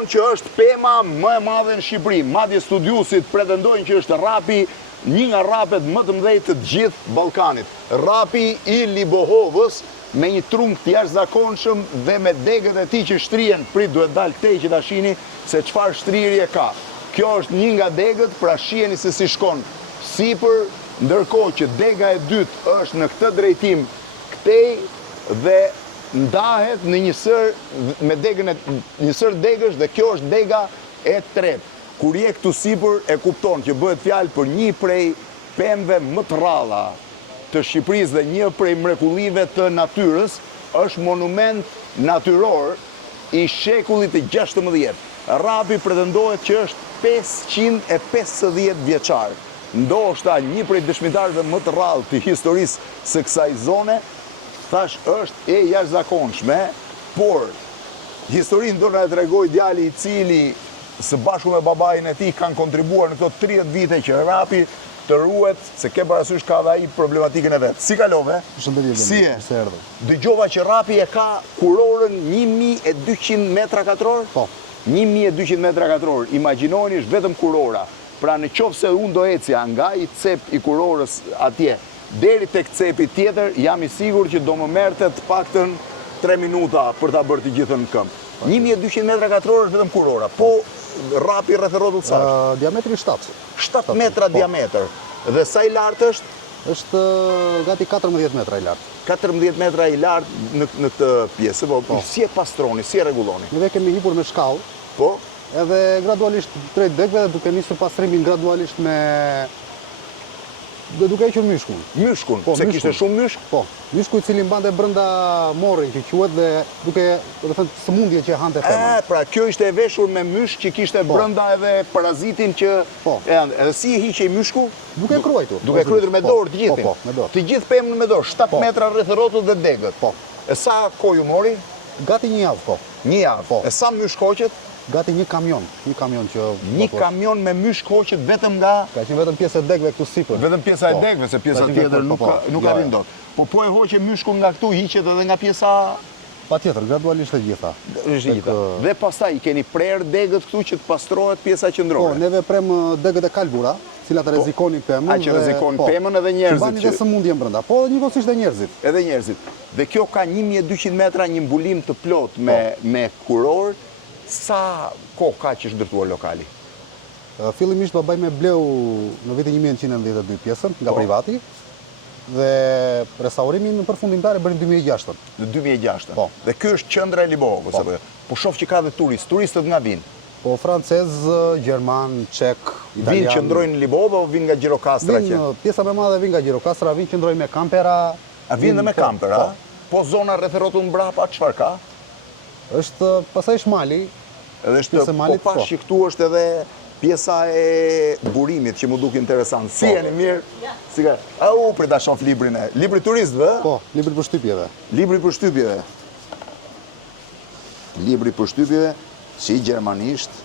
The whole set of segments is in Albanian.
thonë që është pema më e madhe në Shqipëri. Madje studiusit pretendojnë që është rapi një nga rapet më të mëdhenj të gjithë Ballkanit. Rapi i Libohovës me një trumb të jashtëzakonshëm dhe me degët e tij që shtrihen, prit duhet dalë këtej që ta shihni se çfarë shtrirje ka. Kjo është një nga degët, pra shiheni se si shkon sipër, ndërkohë që dega e dytë është në këtë drejtim këtej dhe ndahet në me një sër degësh dhe kjo është dega e tretë. Kur je këtu sipër e kupton që bëhet fjalë për një prej pemëve më të rralla të Shqipërisë dhe një prej mrekullive të natyrës, është monument natyror i shekullit të 16. Rapi pretendohet që është 550 vjeçar. Ndoshta një prej dëshmitarëve më të rrallë të historisë së kësaj zone, thash është e jashtëzakonshme, por historinë do na tregoj djali i cili së bashku me babain e tij kanë kontribuar në këto 30 vite që rapi të ruhet, se ke parasysh ka dhe ai problematikën e vet. Si kalove? Si e? Dëgjova që rapi e ka kurorën 1200 metra katror? Po. 1200 metra katror. Imagjinoni është vetëm kurora. Pra në qoftë se unë do ecja nga i cep i kurorës atje deri tek cepi tjetër, jam i sigurt që do më merrte të paktën 3 minuta për ta bërë të gjithën në këmbë. 1200 metra katror është vetëm kurora. Po rapi rreth rrotull sa është? Diametri 7. 7 metra diametër. Dhe sa i lartë është? Është gati 14 metra i lartë. 14 metra i lartë në këtë pjesë. Po, si e pastroni, si e rregulloni? Ne kemi hipur me shkallë. Po. Edhe gradualisht drejt degëve duke nisur pastrimin gradualisht duke hequr myshkun. Myshkun, se kishte shumë myshk? Po, myshku i cili mbante brenda morrin që quhet dhe duke, do të thënë, sëmundje që hante femën. Pra kjo ishte e veshur me myshk që kishte brenda edhe parazitin që edhe si e hiqej myshku? Duke kruajtur. Duke kruajtur me dorë të gjithin. Po, me dorë. Të gjithë pemën me dorë, 7 metra rreth rrotull dhe degët. Po. E sa kohë ju mori? Gati një javë, po. Një javë. Po. E sa myshk hoqet? Gati një kamion që... Një kamion me myshk hoqet vetëm nga... Ka qenë vetëm pjesë e degëve këtu sipër. Vetëm pjesa e degëve, se pjesa tjetër nuk arrin dot. Po e hoqe myshkun nga këtu, hiqet edhe nga pjesa... Patjetër, gradualisht e gjitha. Dhe pastaj i keni prerë degët këtu që të pastrohet pjesa qendrore. Po, neve prem degët e kalbura, cilat rrezikonin pemën. A që rrezikonin pemën edhe njerëzit. Që bani dhe sëmundje brenda, po njëkohësisht edhe njerëzit. Edhe njerëzit. Dhe kjo ka 1200 metra një mbulim të plot me kuror. Sa kohë ka që është ndërtuar lokali? Fillimisht babai më bleu në vitin 1992 pjesën nga privati dhe restaurimin përfundimtar e bërim 2006. Në 2006. Po. Dhe ky është qendra e Libohovës apo jo? Po shoh që ka dhe turistët nga vinë. Po francez, gjerman, çek, italian. Vinë qëndrojnë në Libohovë apo vinë nga Gjirokastra që? Pjesa më e madhe vjen nga Gjirokastra, vinë qëndrojnë me kampera. A vinë dhe me kampera? Po zona rreth rrotull mbrapa çfarë ka? Është pasaj shmali. Edhe është po pash që këtu është edhe pjesa e burimit që mu duk interesant. Si jeni mirë? Si ka? Au, për ta shoh librin e. Libri turistëve? Po, libri për shtypjeve. Libri për shtypjeve. Libri për shtypjeve, si gjermanisht,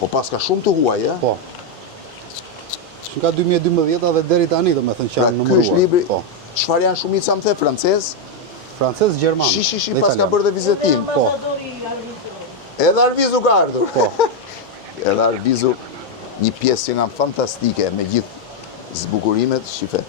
po pas ka shumë të huaj, e? Po. Që ka 2012 dhe deri tani, do me thënë që janë numëruar. Ky është libri, çfarë janë shumica më the, francez? Francez, gjerman. Shi, pas ka bërë dhe vizitim. Po. Edhe Arvizu ka ardhur. Po. Edhe Arvizu, një pjesë që nga fantastike, me gjithë zbukurimet, shife.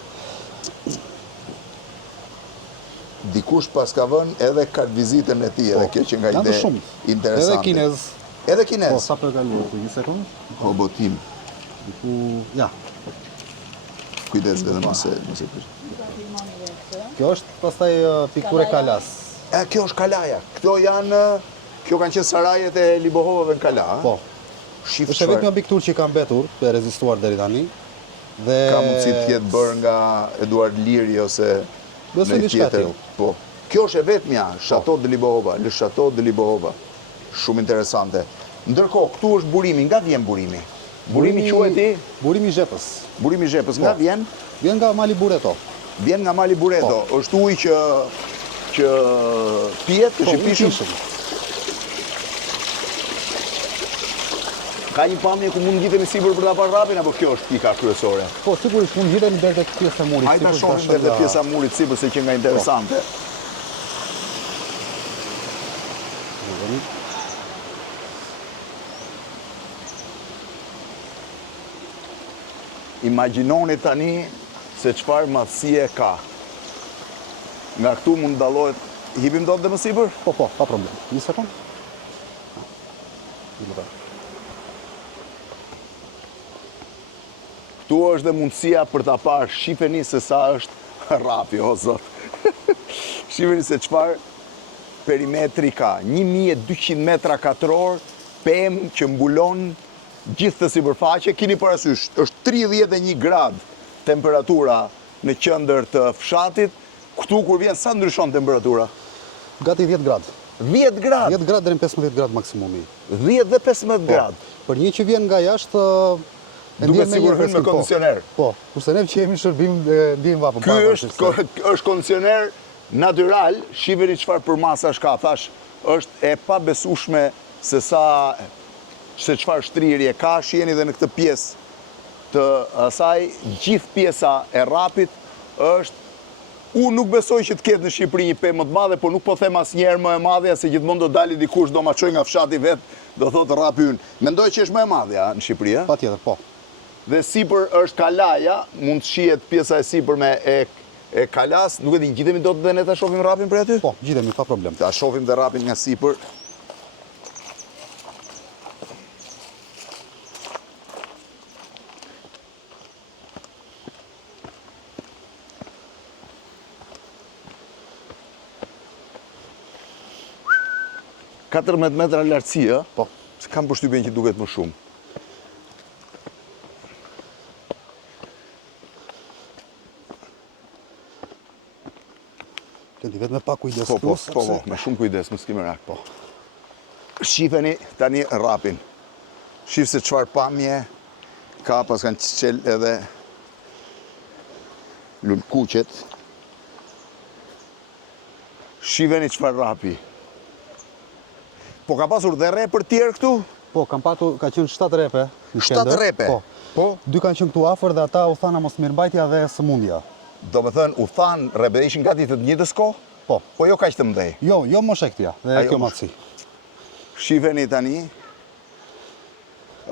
Dikush pas ka vënë edhe kartë vizitën e ti, edhe kjo që nga ide interesante. Edhe kinez. Edhe kinez. Po, sa për kalu, një sekund. O, botim. Ja. Kujdes edhe mëse përshë. Kjo është pastaj pikture kalas. Kjo është kalaja. Kjo kanë qenë sarajet e Libohovëve në Kala. Po. Është vetëm një pikturë që ka mbetur, e rezistuar deri tani. Ka mundësi të jetë bërë nga Eduard Liri ose në tjetër. Po. Kjo është e vetmja, Chateau de Libohova, Le Chateau de Libohova. Shumë interesante. Ndërkohë, këtu është burimi. Nga vjen burimi? Burimi quheti? Burimi Zhepës. Burimi Zhepës. Nga vjen? Vjen nga Mali Bureto. Vjen nga Mali Bureto. Është ujë që pijet, është i pishëm. Ka një pamje ku mund gjitemi sipër për ta parë rapin, apo kjo është pika kryesore? Po, sigurisht mund gjitemi deri tek pjesa e murit. Hajde ta shohim deri te pjesa e murit sipër se që nga interesante. vëni. Imagjinoni tani se çfarë madhësie ka. Nga këtu mund dallohet, hipim dot dhe më sipër? Po, pa problem. Një sekund. Këtu është dhe mundësia për ta parë, shifeni se sa është rapi, o zot. Shifeni se çfarë perimetri ka. 1200 metra katror, pemë që mbulon gjithë të sipërfaqe. Keni parasysh, është 31 grad temperatura në qendër të fshatit. Këtu kur vjen sa ndryshon temperatura? Gati 10 grad. 10 grad? 10 grad deri në 15 grad maksimumi. 10 dhe 15 grad? Për një që vjen nga jashtë, duke sigur hyn me kondicioner. Po, kurse ne që jemi shërbim, ndjejmë vapën. Ky është kondicioner natyral, shifeni çfarë përmasash ka, thash, është e pabesueshme se çfarë shtrirje ka, shiheni edhe në këtë pjesë të asaj, gjithë pjesa e rapit është. Unë nuk besoj që të ketë në Shqipëri një pemë më të madhe, por nuk po them asnjëherë më e madhja, se gjithmonë do dali dikush do ma çoj nga fshati vet, do thotë rapi ynë. Mendoj që është më e madhja në Shqipëri, a? Patjetër, po. Dhe sipër është kalaja, mund të shihet pjesa e sipërme e kalas, nuk e di, gjitemi dot dhe ne ta shohim rapin për aty? Po, gjitemi pa problem. Ta shohim dhe rapin nga sipër. $14 metra lartësi, ë? Po. Se kam përshtypjen që duket më shumë. Qendi vetëm me pak kujdes. Po, me shumë kujdes, më s'ki merak, po. Shifeni tani rapin. Shif se çfarë pamje ka, pas kanë qel edhe lulkuqet. Shifeni çfarë rapi. Po ka pasur dhe re për tjerë këtu? Po, ka qenë 7 repe. 7 repe? Po. 2 kanë qenë këtu afër dhe ata u thana mos mirëmbajtja dhe sëmundja. Do me thënë, u thanë repe dhe ishin gati të njëjtës kohë? Po. Po jo kaq të mëdhej? Jo më shektja dhe kjo matësi. Shifeni tani,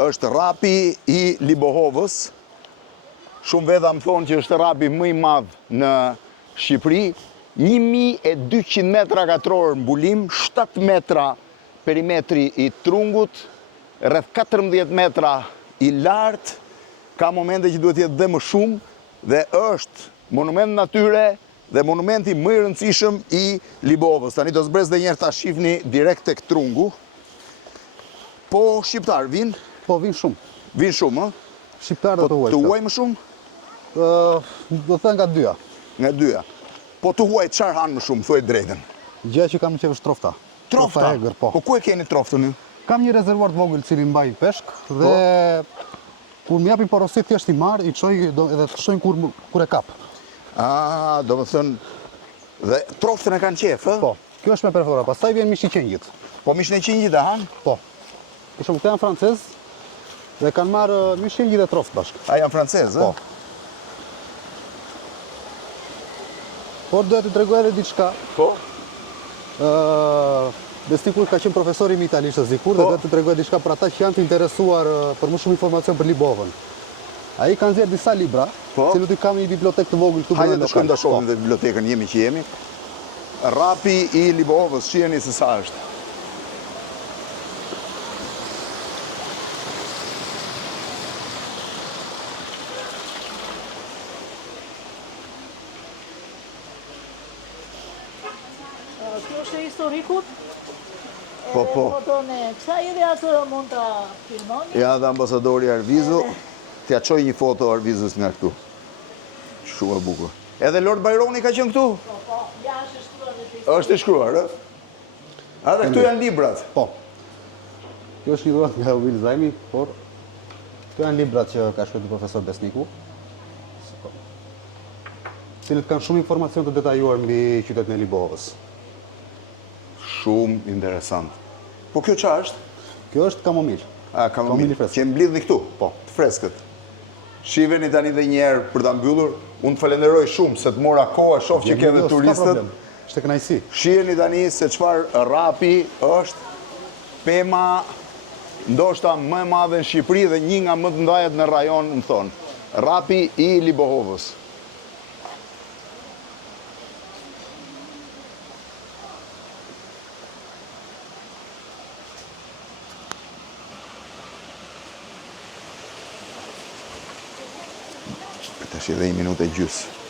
është rapi i Libohovës. Shumë veda më thonë që është rapi më i madh në Shqipëri. 1200 metra katror mbulim, 7 metra perimetri i trungut, rreth 14 metra i lartë, ka momente që duhet jetë dhe më shumë, dhe është monument natyre dhe monumenti më i rëndësishëm i Libovës. Tani do zbrez dhe njerë ta shifni direkt tek trungu. Po shqiptar vinë? Po vinë shumë. Vinë shumë, ë? Shqiptarët të huaj. Të huaj më shumë? Do të thënë nga dyja. Nga dyja. Po të huaj çfarë hanë më shumë, thuaj drejtën? Gjëja që kam në qef është trofta. Trofta? Egër, po. Po ku e keni troftën? Kam një rezervuar të vogël cili mbaj peshk dhe kur më japin porosit thjesht i marr, i çoj edhe të shojnë kur e kap. Do të thënë, dhe troftën e kanë qef, ë? Po. Kjo është me preferuar. Pastaj vjen mishi i qenjit. Po mishin e qenjit e han? Po. Për shembull, këta janë francez dhe kanë marrë mishi i qenjit dhe troft bashkë. A janë francez, ë? Po. Por doja të tregoj edhe diçka. Po. Besniku ka qenë profesor im italisht dikur dhe do të tregoj diçka për ata që janë të interesuar për më shumë informacion për Libovën. Ai kanë nxjerrë disa libra, që lutem kam një bibliotekë të vogël këtu brenda. Hajde të shkojmë ta shohim dhe bibliotekën jemi që jemi. Rapi i Libovës, shiheni se sa është. Kjo është historikut. Po. Kësa edhe atë mund të filmoni. Ja dhe ambasadori Arvizu, t'ja qoj një foto Arvizus nga këtu. Shumë e bukur. Edhe Lord Byroni ka qenë këtu? Po, jashtë shkruar dhe të është e shkruar, ë? A dhe këtu janë librat? Po. Kjo është lidhuar nga Will Zajmi, por këtu janë librat që ka shkruar profesor Besniku, cilët kanë shumë informacion të detajuar mbi qytetin e Libovës. Shumë interesant. Po kjo qa është? Kjo është kamomil. Kamomil freskët. Që mbledh dhe këtu? Po, të freskët. Shiveni tani dhe njerë për ta mbyllur. Unë të falenderoj shumë se të mora koha, shoh që ke dhe turistët. Shte kënaqësi. Shiheni tani se çfarë rapi është pema ndoshta më e madhe në Shqipëri dhe një nga më të ndajet në rajon, më thonë. Rapi i Libohovës. Tash edhe 1 minutë e gjysë.